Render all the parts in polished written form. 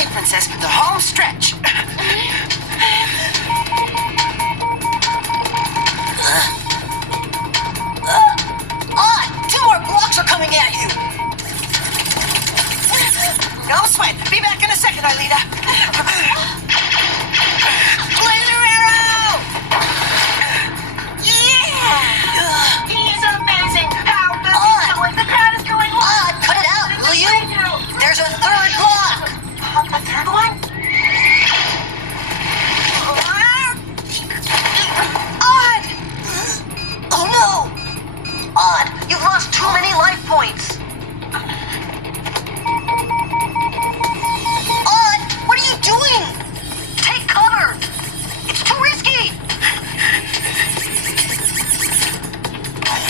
Okay, Princess, the home stretch. Two more blocks are coming at you. No sweat. Be back in a second, Aelita. Laser arrow! Yeah! He is amazing! How does he do it? The crowd is going wild! Cut it out, will you? There's a third block. A third one? Odd! Oh no! Odd, you've lost too many life points. Odd, what are you doing? Take cover. It's too risky.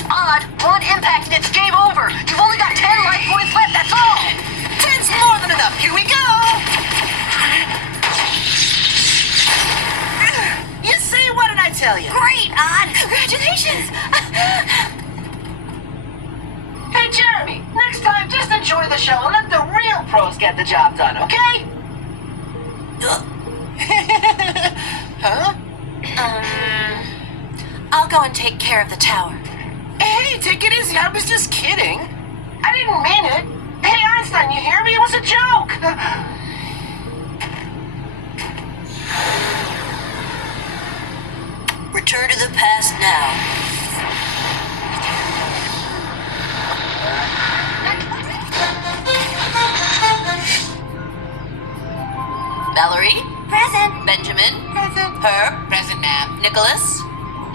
Odd, one impact and it's game over. You've only got 10 life points left, that's all. 10's more than enough. Here we go. You see, what did I tell you? Great, Odd! Congratulations! Hey, Jeremy, next time just enjoy the show and let the real pros get the job done, okay? Huh? I'll go and take care of the tower. Hey, take it easy. I was just kidding. I didn't mean it. Hey, Einstein, you hear me? It was a joke. Return to the past now. Valerie? Present. Benjamin? Present. Herb? Present, ma'am. Nicholas?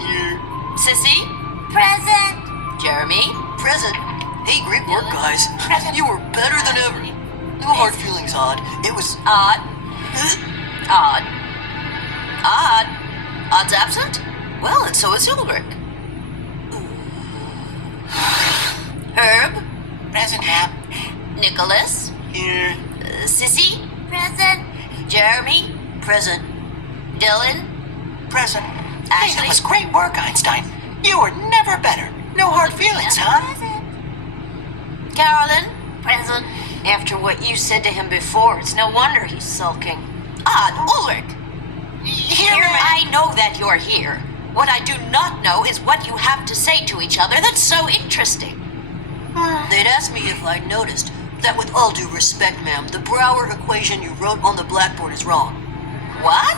Here. Sissy? Present. Jeremy? Present. Hey, great work, guys. Present. You were better than ever. No hard feelings, Odd. It was odd. Odd. Odd's absent? Well, and so is Hilbert. Herb? Present, ma'am. Nicholas? Here. Sissy? Present. Jeremy? Present. Dylan? Present. Hey, Ashley? that was great work, Einstein. You were never better. No hard feelings, huh? Present. Carolyn? Present. After what you said to him before, it's no wonder he's sulking. Ulrich! Here, I know that you're here. What I do not know is what you have to say to each other that's so interesting. They'd asked me if I'd noticed that with all due respect, ma'am, the Brouwer equation you wrote on the blackboard is wrong. What?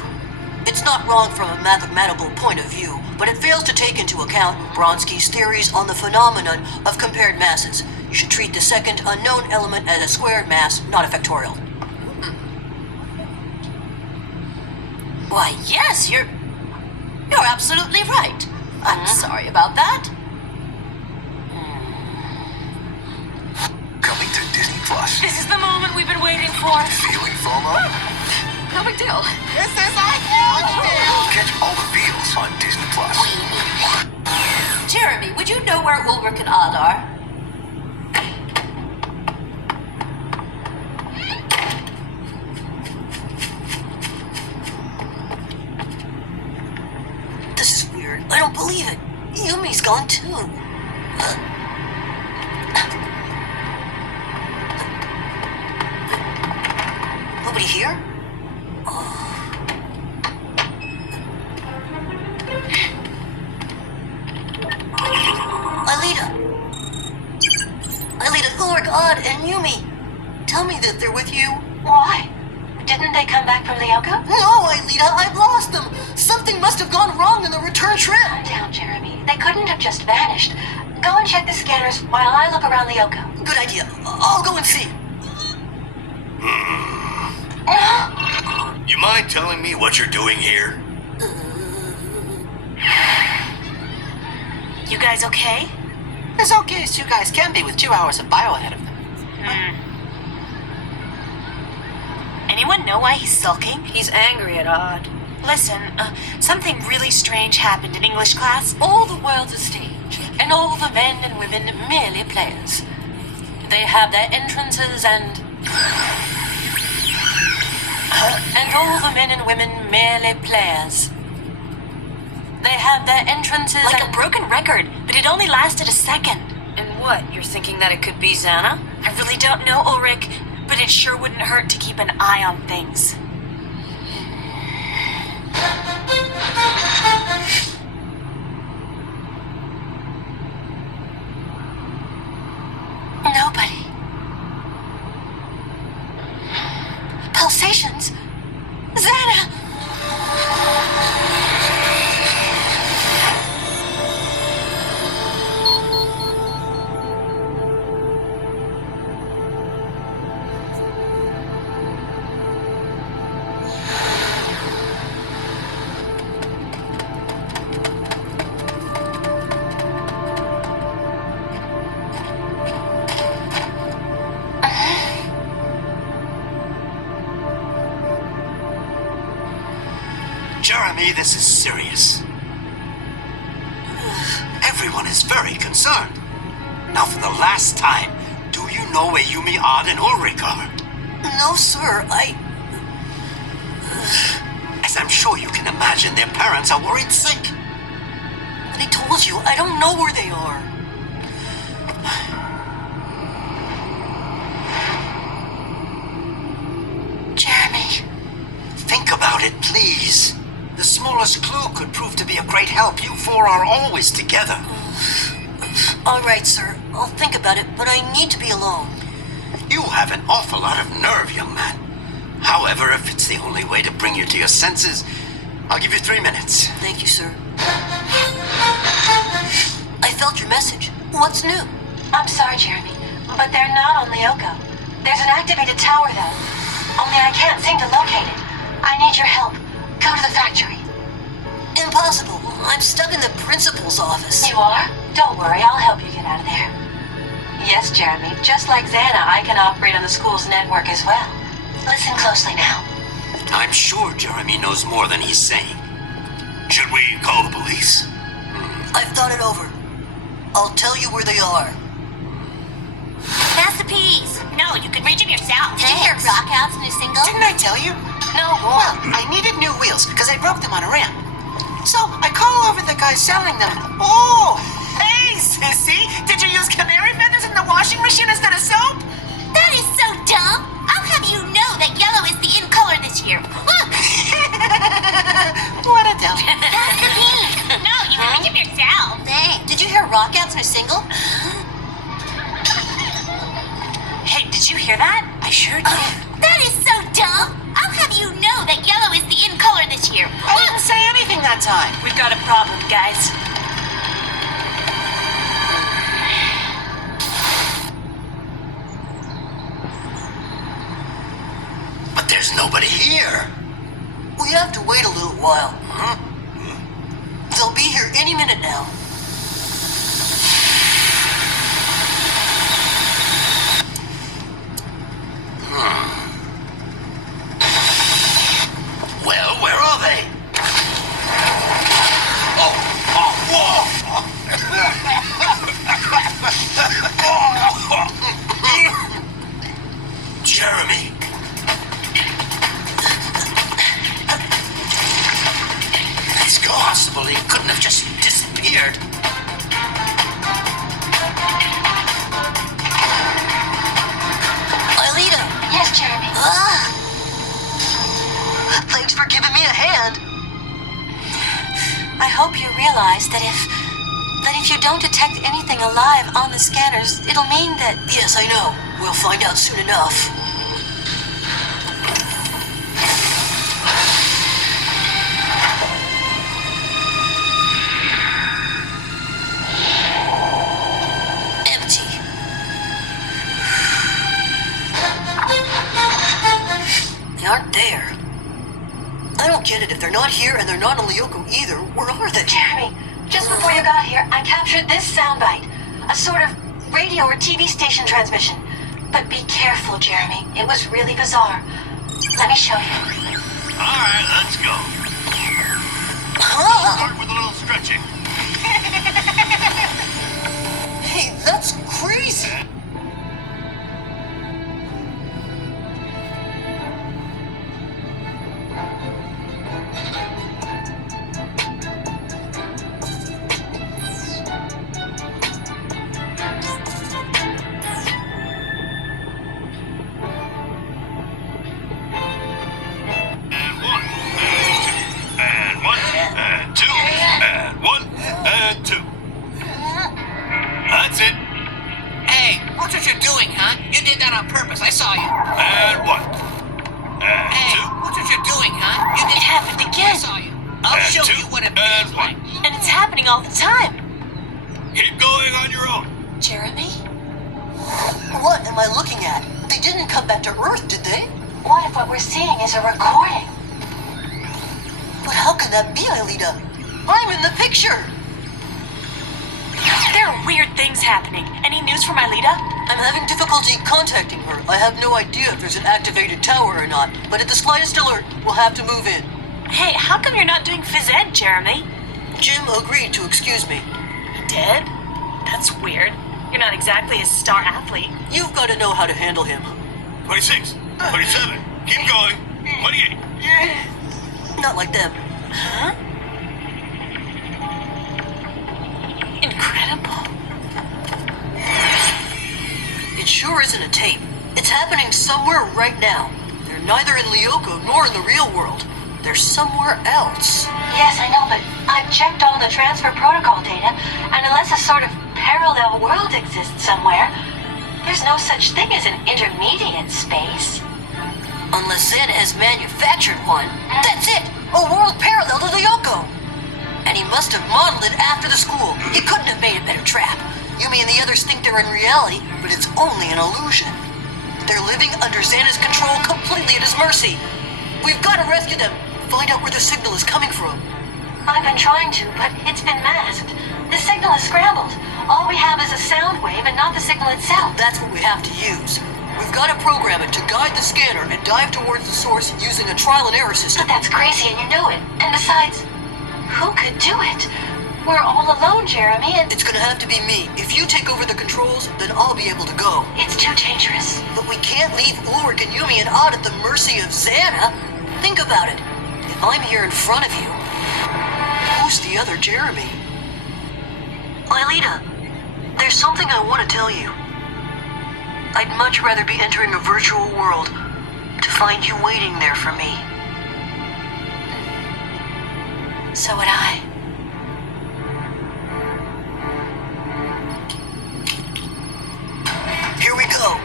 It's not wrong from a mathematical point of view, but it fails to take into account Bronsky's theories on the phenomenon of compared masses. You should treat the second unknown element as a squared mass, not a factorial. Why, yes, you're absolutely right. I'm sorry about that. Coming to Disney Plus. This is the moment we've been waiting for. Feeling FOMO? No big deal. This is a huge deal. Catch all the feels on Disney Plus. Jeremy, would you know where Ulrich and Odd are? This is weird. I don't believe it. Yumi's gone too. Nobody here? Aelita, Ulrich, Odd, and Yumi. Tell me that they're with you. Why? Didn't they come back from Lyoko? No, Aelita, I've lost them. Something must have gone wrong in the return trip. Calm down, Jeremy. They couldn't have just vanished. Go and check the scanners while I look around Lyoko. Good idea. I'll go and see. You mind telling me what you're doing here? You guys okay? As okay as you guys can be with 2 hours of bio ahead of them. Anyone know why he's sulking? He's angry at Odd. Listen, something really strange happened in English class. All the world's a stage, and all the men and women merely players. They have their entrances and all the men and women merely players. They have their entrances Like and... a broken record, but it only lasted a second. And what, you're thinking that it could be Xana? I really don't know, Ulrich, but but it sure wouldn't hurt to keep an eye on things. Nobody. Pulsations? Xana! Jeremy, this is serious. Everyone is very concerned. Now, for the last time, do you know where Yumi, Odd, and Ulrich are? No, sir, As I'm sure you can imagine, their parents are worried sick. But I told you, I don't know where they are. Jeremy. Think about it, please. The smallest clue could prove to be of great help. You four are always together. All right, sir, I'll think about it, but I need to be alone. You have an awful lot of nerve, young man. However, if it's the only way to bring you to your senses, I'll give you 3 minutes. Thank you, sir. I felt your message. What's new? I'm sorry, Jeremy, but they're not on Lyoko. There's an activated tower, though. Only I can't seem to locate it. I need your help. Go to the factory. Impossible. I'm stuck in the principal's office. You are? Don't worry, I'll help you get out of there. Yes, Jeremy, just like Xana, I can operate on the school's network as well. Listen closely now. I'm sure Jeremy knows more than he's saying. Should we call the police? I've thought it over. I'll tell you where they are. Pass the peas. No, you can reach them yourself. Did you hear Rockout's new single? Didn't I tell you? No, Well, I needed new wheels because I broke them on a ramp. So I call over the guy selling them. Oh! Hey, sissy! Did you use canary feathers in the washing machine instead of soap? That is so dumb. I'll have you know that yellow is the in color this year. Look, What a dump. pass the peas. No, you can reach them yourself. Hey, did you hear Rockout's new single? Hey, did you hear that? I sure did. That is so dumb. I'll have you know that yellow is the in color this year. I didn't say anything that time. We've got a problem, guys. But there's nobody here. We have to wait a little while. They'll be here any minute now. Well, where are they? Jeremy. It's possible he couldn't have just disappeared. Aelita! Yes, Jeremy. Thanks for giving me a hand. I hope you realize that if you don't detect anything alive on the scanners, it'll mean that... Yes, I know. We'll find out soon enough. Empty. They aren't there. I don't get it. If they're not here and they're not on Lyoko either, where are they? Jeremy, just before you got here, I captured this soundbite. A sort of radio or TV station transmission. But be careful, Jeremy. It was really bizarre. Let me show you. All right, let's go. Huh? Start with a little stretching. Hey, that's crazy. happening all the time. Keep going on your own. Jeremy? What am I looking at? They didn't come back to Earth, did they? What if what we're seeing is a recording? But how can that be, Aelita? I'm in the picture! There are weird things happening. Any news from Aelita? I'm having difficulty contacting her. I have no idea if there's an activated tower or not, but at the slightest alert, we'll have to move in. Hey, how come you're not doing phys ed, Jeremy? Jim agreed to excuse me. He did? That's weird. You're not exactly a star athlete. You've got to know how to handle him. 26, 27. Keep going. 28. Not like them. Huh? Incredible. It sure isn't a tape. It's happening somewhere right now. They're neither in Lyoko nor in the real world. They're somewhere else. Yes, I know, but I've checked all the transfer protocol data, and unless a sort of parallel world exists somewhere, there's no such thing as an intermediate space. Unless Zed has manufactured one. That's it! A world parallel to Lyoko! And he must have modeled it after the school. He couldn't have made a better trap. Yumi and the others think they're in reality, but it's only an illusion. They're living under Xana's control completely at his mercy. We've got to rescue them. Find out where the signal is coming from. I've been trying to, but it's been masked. The signal is scrambled. All we have is a sound wave and not the signal itself. That's what we have to use. We've got to program it to guide the scanner and dive towards the source using a trial and error system. But that's crazy and you know it. And besides, who could do it? We're all alone, Jeremy, and It's gonna have to be me. If you take over the controls, then I'll be able to go. it's too dangerous. But we can't leave Ulrich and Yumi and Odd at the mercy of Xana. Think about it. If I'm here in front of you, who's the other Jeremy? Aelita, there's something I want to tell you. I'd much rather be entering a virtual world to find you waiting there for me. So would I. Here we go.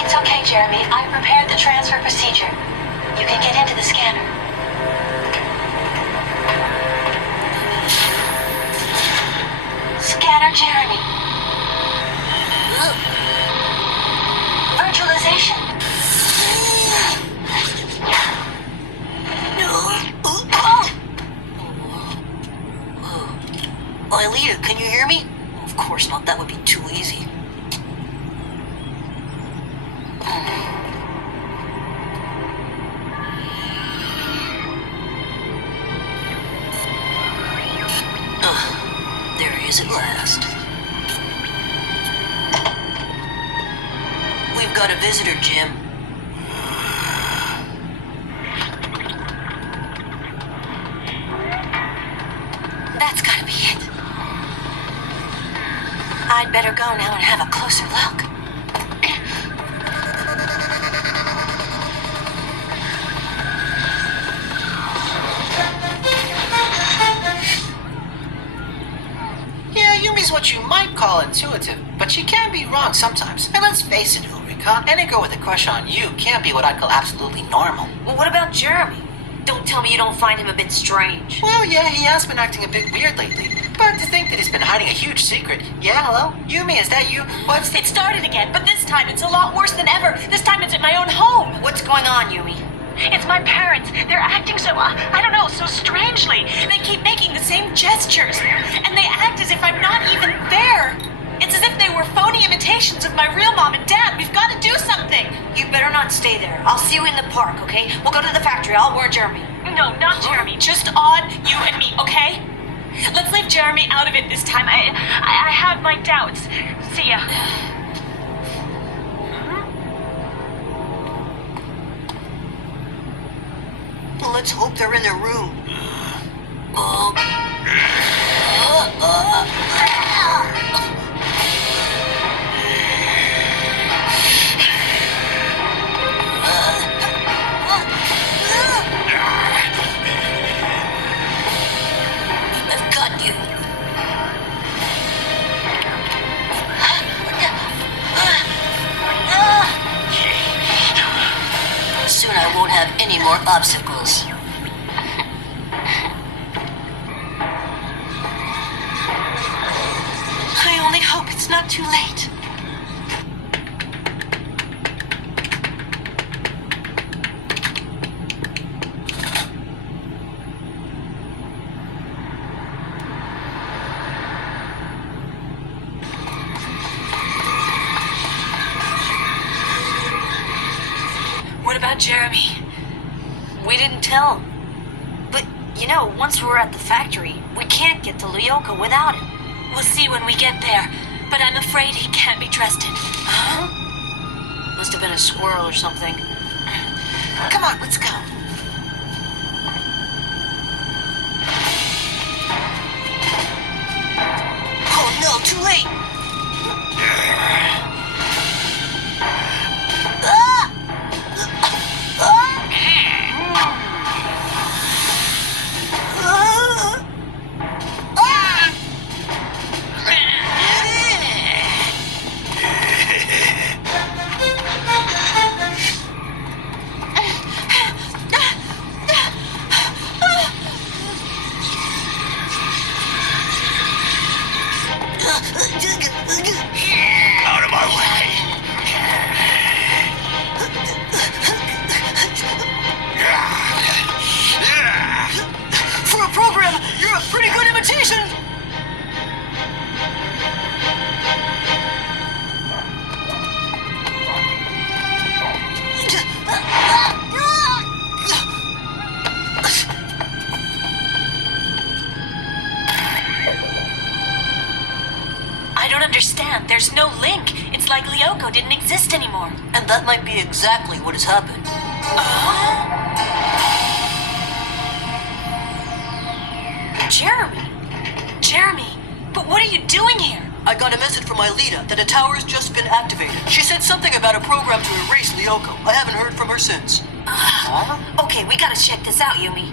It's okay, Jeremy. I prepared the transfer procedure. You can get into the scanner. Scanner Jeremy. Virtualization. Aelita, can you hear me? Of course not. That would be too easy. There he is at last. We've got a visitor, Jim. That's gotta be it. I'd better go now and have a closer look. Yeah, Yumi's what you might call intuitive, but she can be wrong sometimes. And let's face it, Ulrich, huh? Any girl with a crush on you can't be what I'd call absolutely normal. Well, what about Jeremy? Don't tell me you don't find him a bit strange. Well, yeah, he has been acting a bit weird lately. But to think that he's been hiding a huge secret. Yeah, hello? Yumi, is that you? What's the... It started again, but this time it's a lot worse than ever. This time it's at my own home. What's going on, Yumi? It's my parents. They're acting so, I don't know, so strangely. They keep making the same gestures. And they act as if I'm not even there. It's as if they were phony imitations of my real mom and dad. We've got to do something. You better not stay there. I'll see you in the park, okay? We'll go to the factory. I'll warn Jeremy. No, not Jeremy. Just Odd, you, and me, okay? Let's leave Jeremy out of it this time. I have my doubts. See ya. Let's hope they're in their room. I've got you. more obstacles. I only hope it's not too late. What about Jeremy? We didn't tell him. But, you know, once we're at the factory, we can't get to Lyoko without him. We'll see when we get there, but I'm afraid he can't be trusted. Huh? Must have been a squirrel or something. Come on, let's go. Oh no, too late! Out of my way. For a program, you're a pretty good imitation! I don't understand. There's no link. It's like Lyoko didn't exist anymore. And that might be exactly what has happened. Jeremy, but what are you doing here? I got a message from Aelita that a tower's just been activated. She said something about a program to erase Lyoko. I haven't heard from her since. Okay, we gotta check this out, Yumi.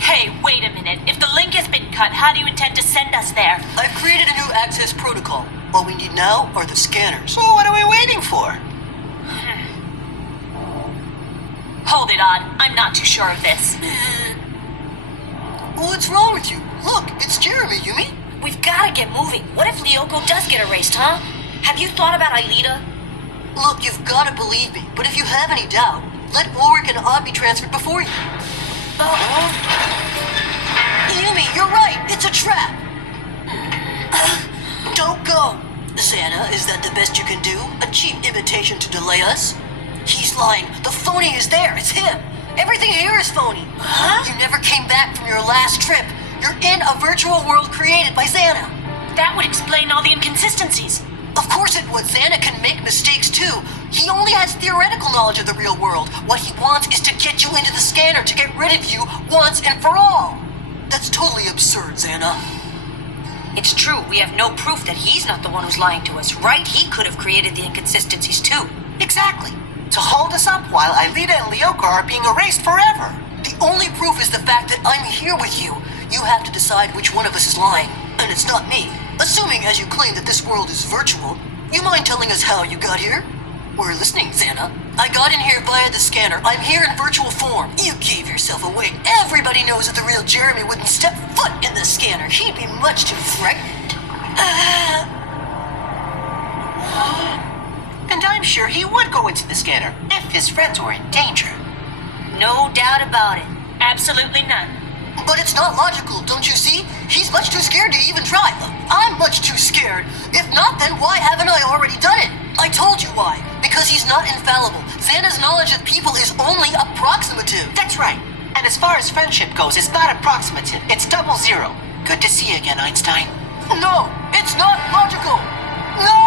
Hey, wait a minute. If the link has been cut, how do you intend to send us there? I've created a new access protocol. All we need now are the scanners. Well, what are we waiting for? Hold it, Odd. I'm not too sure of this. What's wrong with you? Look, it's Jeremy, Yumi. We've gotta get moving. What if Lyoko does get erased, huh? Have you thought about Aelita? Look, you've got to believe me, but if you have any doubt, let Ulrich and Odd be transferred before you. Yumi, you're right. It's a trap. Don't go. Xana, is that the best you can do? A cheap imitation to delay us? He's lying. The phony is there. It's him. Everything here is phony. You never came back from your last trip. You're in a virtual world created by Xana. That would explain all the inconsistencies. Of course it would. Xana can make mistakes too. He only has theoretical knowledge of the real world. What he wants is to get you into the scanner to get rid of you once and for all. That's totally absurd, Xana. It's true. We have no proof that he's not the one who's lying to us, right? He could have created the inconsistencies too. Exactly. To hold us up while Aelita and Lyoko are being erased forever. The only proof is the fact that I'm here with you. You have to decide which one of us is lying. And it's not me. Assuming, as you claim, that this world is virtual, you mind telling us how you got here? We're listening, Xana. I got in here via the scanner. I'm here in virtual form. You gave yourself away. Everybody knows that the real Jeremy wouldn't step foot in the scanner. He'd be much too frightened. And I'm sure he would go into the scanner if his friends were in danger. No doubt about it. Absolutely none. But it's not logical, don't you see? He's much too scared to even try. I'm much too scared. If not, then why haven't I already done it? I told you why. Because he's not infallible. Xana's knowledge of people is only approximative. That's right. And as far as friendship goes, it's not approximative. It's 00. Good to see you again, Einstein. No, it's not logical. No!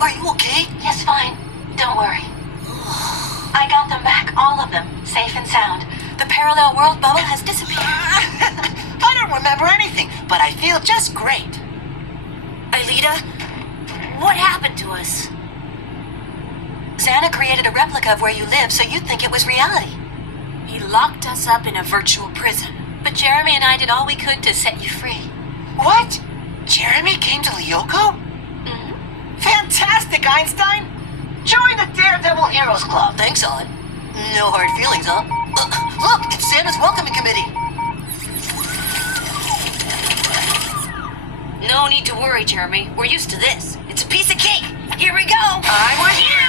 Are you okay? Yes, fine. Don't worry. I got them back, all of them, safe and sound. The parallel world bubble has disappeared. I don't remember anything, but I feel just great. Aelita, what happened to us? Xana created a replica of where you live so you'd think it was reality. He locked us up in a virtual prison. But Jeremy and I did all we could to set you free. What? Jeremy came to Lyoko? Fantastic, Einstein! Join the Daredevil Heroes Club. Thanks, Odd. No hard feelings, huh? Look, it's Santa's welcoming committee. No need to worry, Jeremy. We're used to this. It's a piece of cake. Here we go. I was here!